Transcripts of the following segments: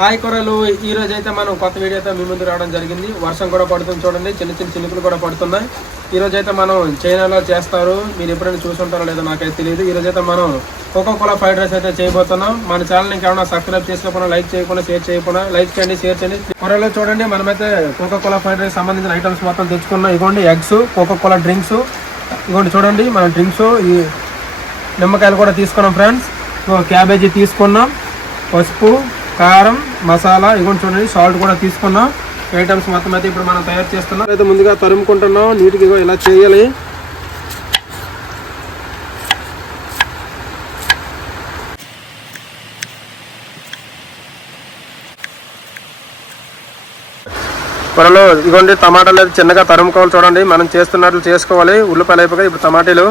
Hi కొరలు, ఈ రోజు అయితే మనం కొత్త వీడియోతో మీ ముందు రావడం జరిగింది. వర్షం కూడా పడుతుంది చూడండి, చిన్న చిన్న చినుకులు కూడా పడుతున్నాయి. ఈ రోజు అయితే మనం చైనాలో చేస్తారు, మీరు ఎప్పుడైనా చూసుంటారో లేదో నాకైతే తెలియదు. ఈ రోజు అయితే మనం కోకోకోలా ఫ్రైడ్ రైస్ అయితే చేయబోతున్నాం. మన ఛానల్ ఇంకేమైనా సబ్స్క్రైబ్ చేసుకోకుండా, లైక్ చేయకుండా, షేర్ చేయకుండా, లైక్ చేయండి, షేర్ చేయండి. కొరలో చూడండి, మనమైతే కోకోకోలా ఫ్రైడ్ రైస్ సంబంధించిన ఐటమ్స్ మొత్తం తెచ్చుకున్నాం. ఇగోండి ఎగ్స్, కోకోకోలా డ్రింక్స్, ఇగోండి చూడండి మన డ్రింక్స్, ఈ నిమ్మకాయలు కూడా తీసుకున్నాం ఫ్రెండ్స్. క్యాబేజీ తీసుకున్నాం, పసుపు, కారం, మసాలా, ఇగోండి చూడండి సాల్ట్ కూడా తీసుకున్నాం. ఐటమ్స్ మొత్తం అయితే ఇప్పుడు మనం తయారు చేస్తున్నాం. అయితే ముందుగా తరుముకుంటున్నాం నీట్గా, ఇలా చేయాలి. త్వరలో ఇదిగోండి టమాటాలు అయితే చిన్నగా తరుముకోవాలి చూడండి, మనం చేస్తున్నట్లు చేసుకోవాలి. ఉల్లిపాయలు అయిపోయి ఇప్పుడు టమాటాలు,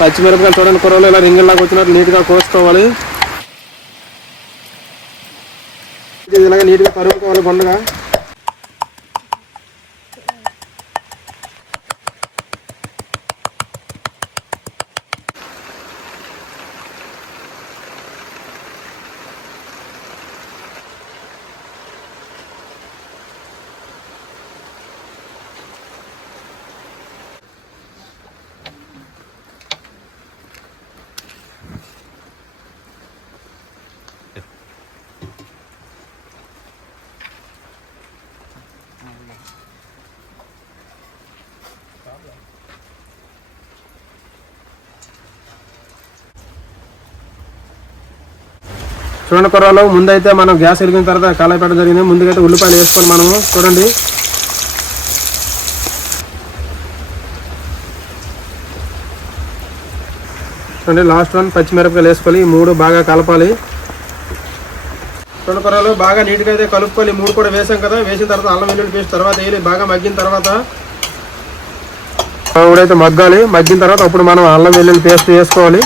పచ్చిమిరపకాయలు చూడండి కూరలు ఇలా రింగుల్లాగా వచ్చినట్టు నీట్గా కోసుకోవాలి. ఇలాగ నీట్గా తరుముకోవాలి గుండగా. చూడండి కూరలో ముందైతే మనం గ్యాస్ వెలిగిన తర్వాత కాలాయి పెట్టడం జరిగింది. ముందుకైతే ఉల్లిపాయలు వేసుకోవాలి మనము చూడండి. చూడండి లాస్ట్ వన్ పచ్చిమిరపకాయలు వేసుకోవాలి. ఈ మూడు బాగా కలపాలి. చూడండి కూరలు బాగా నీట్గా అయితే కలుపుకోవాలి. మూడు కూడా వేసాం కదా, వేసిన తర్వాత అల్లం వెల్లుల్లి పేస్ట్ తర్వాత వేయాలి. బాగా మగ్గిన తర్వాత ఇప్పుడైతే మగ్గాలి. మగ్గిన తర్వాత అప్పుడు మనం అల్లం వెల్లుల్లి పేస్ట్ వేసుకోవాలి.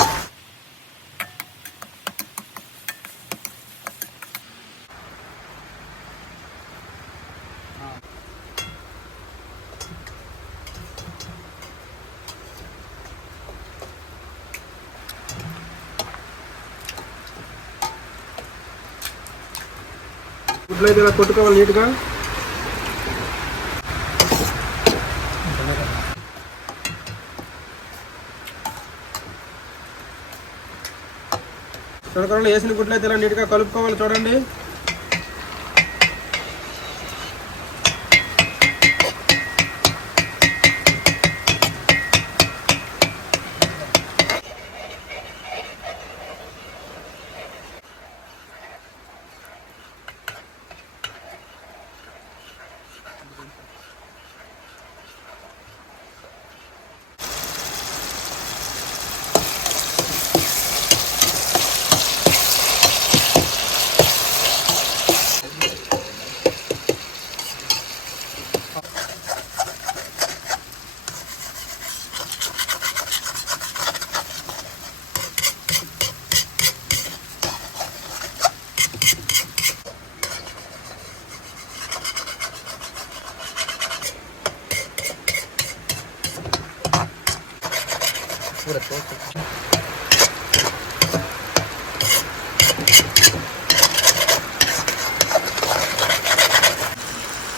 గుడ్లు అయితే ఇలా కొట్టుకోవాలి నీట్గా. చూడకూరలో వేసిన గుడ్లు అయితే ఇలా నీట్గా కలుపుకోవాలి చూడండి.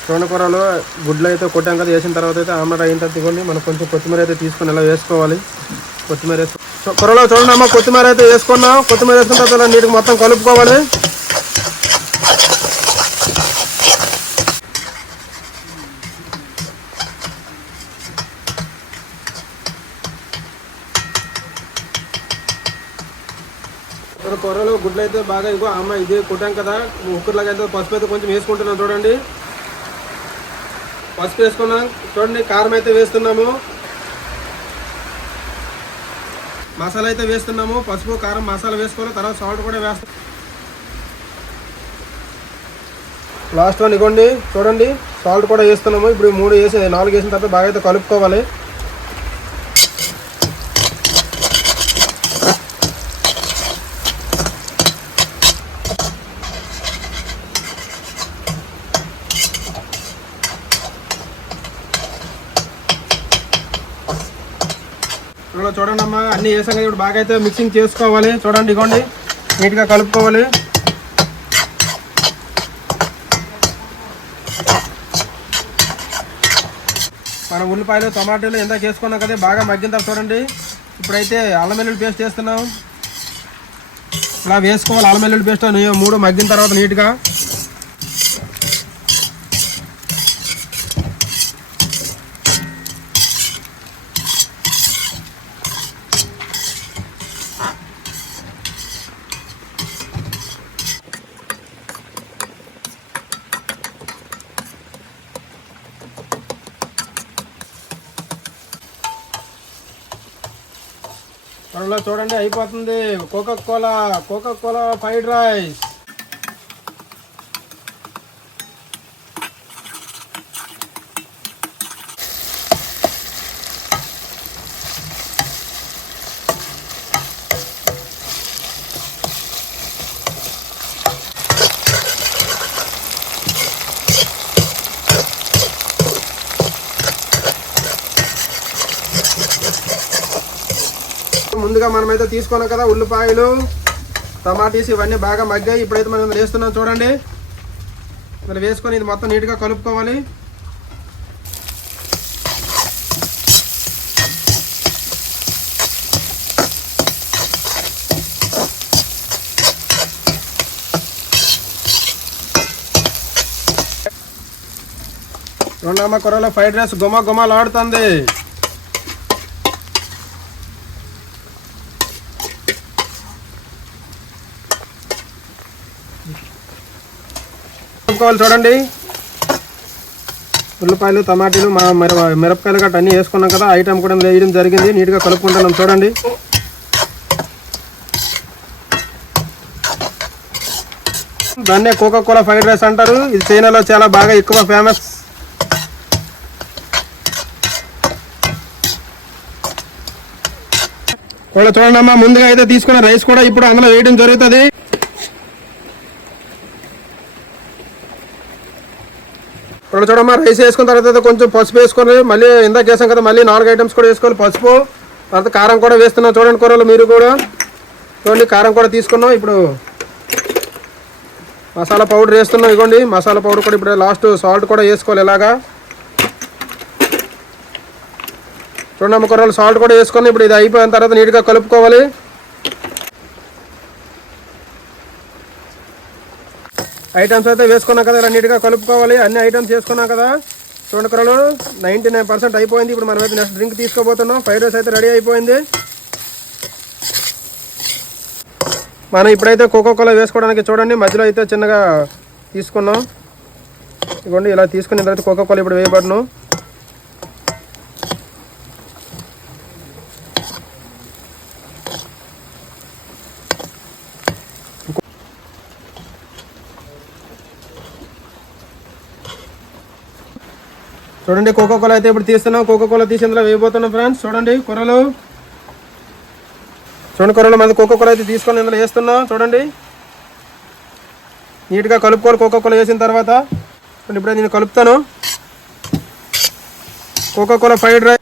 చూడండి కూరలో గుడ్లు అయితే కొట్టాం కదా, వేసిన తర్వాత అయితే ఆమ్లెట్ అయిన తర్వాత ఇవ్వండి మనం కొంచెం కొత్తిమీర అయితే తీసుకొని ఇలా వేసుకోవాలి. కొత్తిమీర వేసుకో కూరలో చూడండి అమ్మ, కొత్తిమీర అయితే వేసుకున్నాం. కొత్తిమీర వేసుకున్న తర్వాత ఇలా నీట్గా మొత్తం కలుపుకోవాలి. కూరలు గుడ్లు అయితే బాగా ఇగో అమ్మ ఇది కొట్టాం కదా, ఉక్కులాగా అయితే పసుపు అయితే కొంచెం వేసుకుంటున్నాం చూడండి. పసుపు వేసుకున్నాం చూడండి. కారం అయితే వేస్తున్నాము, మసాలా అయితే వేస్తున్నాము. పసుపు, కారం, మసాలా వేసుకోవాలి. తర్వాత సాల్ట్ కూడా వేస్తాం. లాస్ట్ వన్ ఇగోండి చూడండి, సాల్ట్ కూడా వేస్తున్నాము. ఇప్పుడు 3 వేసి 4 వేసిన తర్వాత బాగా అయితే కలుపుకోవాలి. కూరలో చూడండి అమ్మా, అన్నీ వేసాం కదా. ఇప్పుడు బాగా అయితే మిక్సింగ్ చేసుకోవాలి. చూడండి, ఇగోండి నీట్గా కలుపుకోవాలి. మనం ఉల్లిపాయలు టమాటాలు ఎంత వేసుకున్నాం కదా, బాగా మగ్గిన తర్వాత చూడండి. ఇప్పుడైతే అల్లం వెల్లుల్లి పేస్ట్ వేస్తున్నాం. ఇలా వేసుకోవాలి. అల్లం వెల్లుల్లి పేస్ట్ 3 మగ్గిన తర్వాత నీట్గా త్వరలో చూడండి అయిపోతుంది. Cocoa Cola fried rice. ముందుగా మనమైతే తీసుకున్నాం కదా ఉల్లిపాయలు టమాటీస్ ఇవన్నీ బాగా మగ్గాయి. ఇప్పుడైతే మనం వేస్తున్నాం చూడండి. మరి వేసుకొని ఇది మొత్తం నీట్గా కలుపుకోవాలి. చూడమ్మా, కూరలో ఫ్రైడ్ రైస్ గుమలాడుతుంది. చూడండి, ఉల్లిపాయలు టమాటీలు మిరపకాయలు గట్ట అన్నీ వేసుకున్నాం కదా. ఐటమ్ కూడా వేయడం జరిగింది. నీట్గా కలుపుకుంటున్నాం చూడండి. దాన్నే కోకా కోలా ఫ్రైడ్ రైస్ అంటారు. ఇది చైనాలో చాలా బాగా ఎక్కువ ఫేమస్. చూడండి అమ్మా, ముందుగా అయితే తీసుకున్న రైస్ కూడా ఇప్పుడు అందులో వేయడం జరుగుతుంది. చూడమ్మా, రైస్ వేసుకున్న తర్వాత కొంచెం పసుపు వేసుకొని మళ్ళీ ఇందాక వేసాం కదా, మళ్ళీ 4 ఐటమ్స్ కూడా వేసుకోవాలి. పసుపు తర్వాత కారం కూడా వేస్తున్నాం చూడండి. కూరలు మీరు కూడా చూడండి, కారం కూడా తీసుకున్నాం. ఇప్పుడు మసాలా పౌడర్ వేస్తున్నాం. ఇగోండి మసాలా పౌడర్ కూడా ఇప్పుడు లాస్ట్ సాల్ట్ కూడా వేసుకోవాలి. ఇలాగా చూడమ్మ, కూరలు సాల్ట్ కూడా వేసుకొని ఇప్పుడు ఇది అయిపోయిన తర్వాత నీట్గా కలుపుకోవాలి. ఐటమ్స్ అయితే వేసుకున్నాం కదా, ఇలా నీట్గా కలుపుకోవాలి. అన్ని ఐటమ్స్ వేసుకున్నాం కదా. చూడండి కూరలు 99% అయిపోయింది. ఇప్పుడు మనం అయితే నెక్స్ట్ డ్రింక్ తీసుకోబోతున్నాం. ఫ్రైడ్ రైస్ అయితే రెడీ అయిపోయింది. మనం ఇప్పుడైతే కోకా కోలా వేసుకోవడానికి చూడండి మధ్యలో అయితే చిన్నగా తీసుకున్నాం. ఇదిగోండి ఇలా తీసుకున్న తర్వాత కోకా కోలా ఇప్పుడు వేయబడను. చూడండి కోకా కోలా అయితే ఇప్పుడు తీస్తున్నాం. కోకా కోలా తీసి ఇందులో వేయబోతున్నాం ఫ్రెండ్స్. చూడండి కూరలు మన కోకా కోలా అయితే తీసుకొని ఇందులో వేస్తున్నాం. చూడండి నీట్గా కలుపుకోవాలి. కోకా కోలా వేసిన తర్వాత ఇప్పుడే నేను కలుపుతాను. Coca Cola fried rice.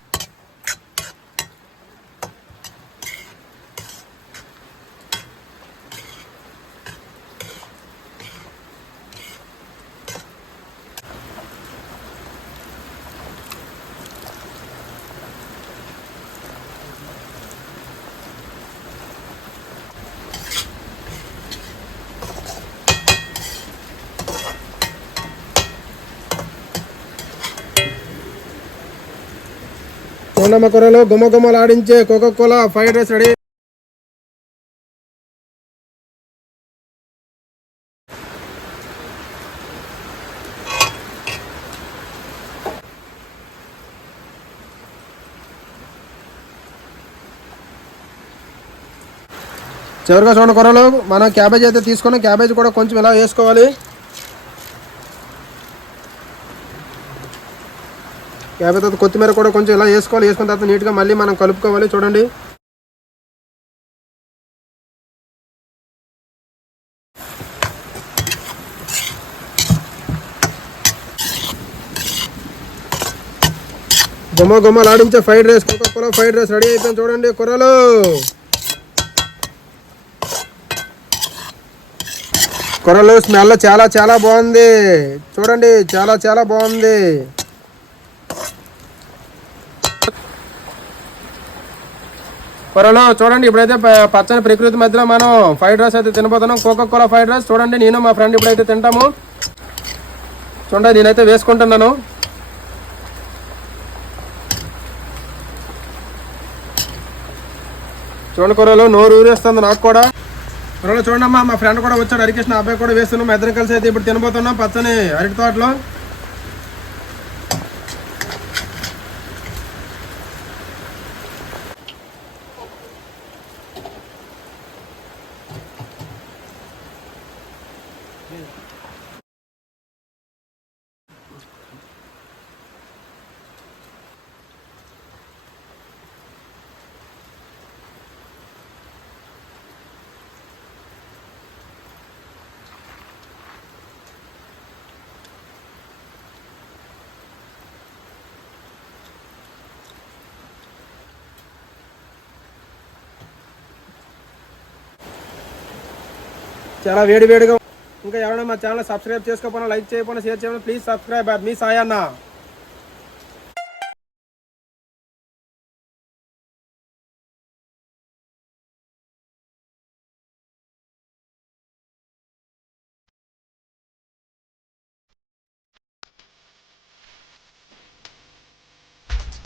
కోనమ్మ కూరలో గుమలాడించే Coca Cola fried rice ready. చివరిగా చూడండి కూరలో మనం క్యాబేజ్ అయితే తీసుకున్నాం. క్యాబేజ్ కూడా కొంచెం ఇలా వేసుకోవాలి. క్యాబేజ్ తర్వాత కొత్తిమీర కూడా కొంచెం ఇలా వేసుకోవాలి. వేసుకున్న తర్వాత నీట్గా మళ్ళీ మనం కలుపుకోవాలి. చూడండి గుమ్మ గుమ్మలు ఆడించే fried rice, Coca Cola fried rice ready అయిపోయింది చూడండి కూరలు. కూరలు స్మెల్ చాలా చాలా బాగుంది చూడండి, చాలా చాలా బాగుంది. కూరలు చూడండి, ఇప్పుడైతే పచ్చని ప్రకృతి మధ్యలో మనం ఫ్రైడ్ రైస్ అయితే తినబోతున్నాం. కోకోకోలా ఫ్రైడ్ రైస్ చూడండి, నేను మా ఫ్రెండ్ ఇప్పుడైతే తింటాము. చూడండి నేనైతే వేసుకుంటున్నాను. చూడండి కూరలు నోరు ఊరేస్తుంది నాకు కూడా. కూరలు చూడండి అమ్మా, మా ఫ్రెండ్ కూడా వచ్చాడు, హరికృష్ణ అబ్బాయి కూడా వేస్తున్నాం. మా ఇద్దరం కలిసి అయితే ఇప్పుడు తినబోతున్నాం పచ్చని అరటి తోటలో. చాలా వేడి వేడిగా. ఇంకా ఎవరైనా మా ఛానల్ సబ్స్క్రైబ్ చేసుకోకపోయినా, లైక్ చేయకపోయినా, షేర్ చేయకపోయినా ప్లీజ్ సబ్స్క్రైబ్. మీ సాయన్న.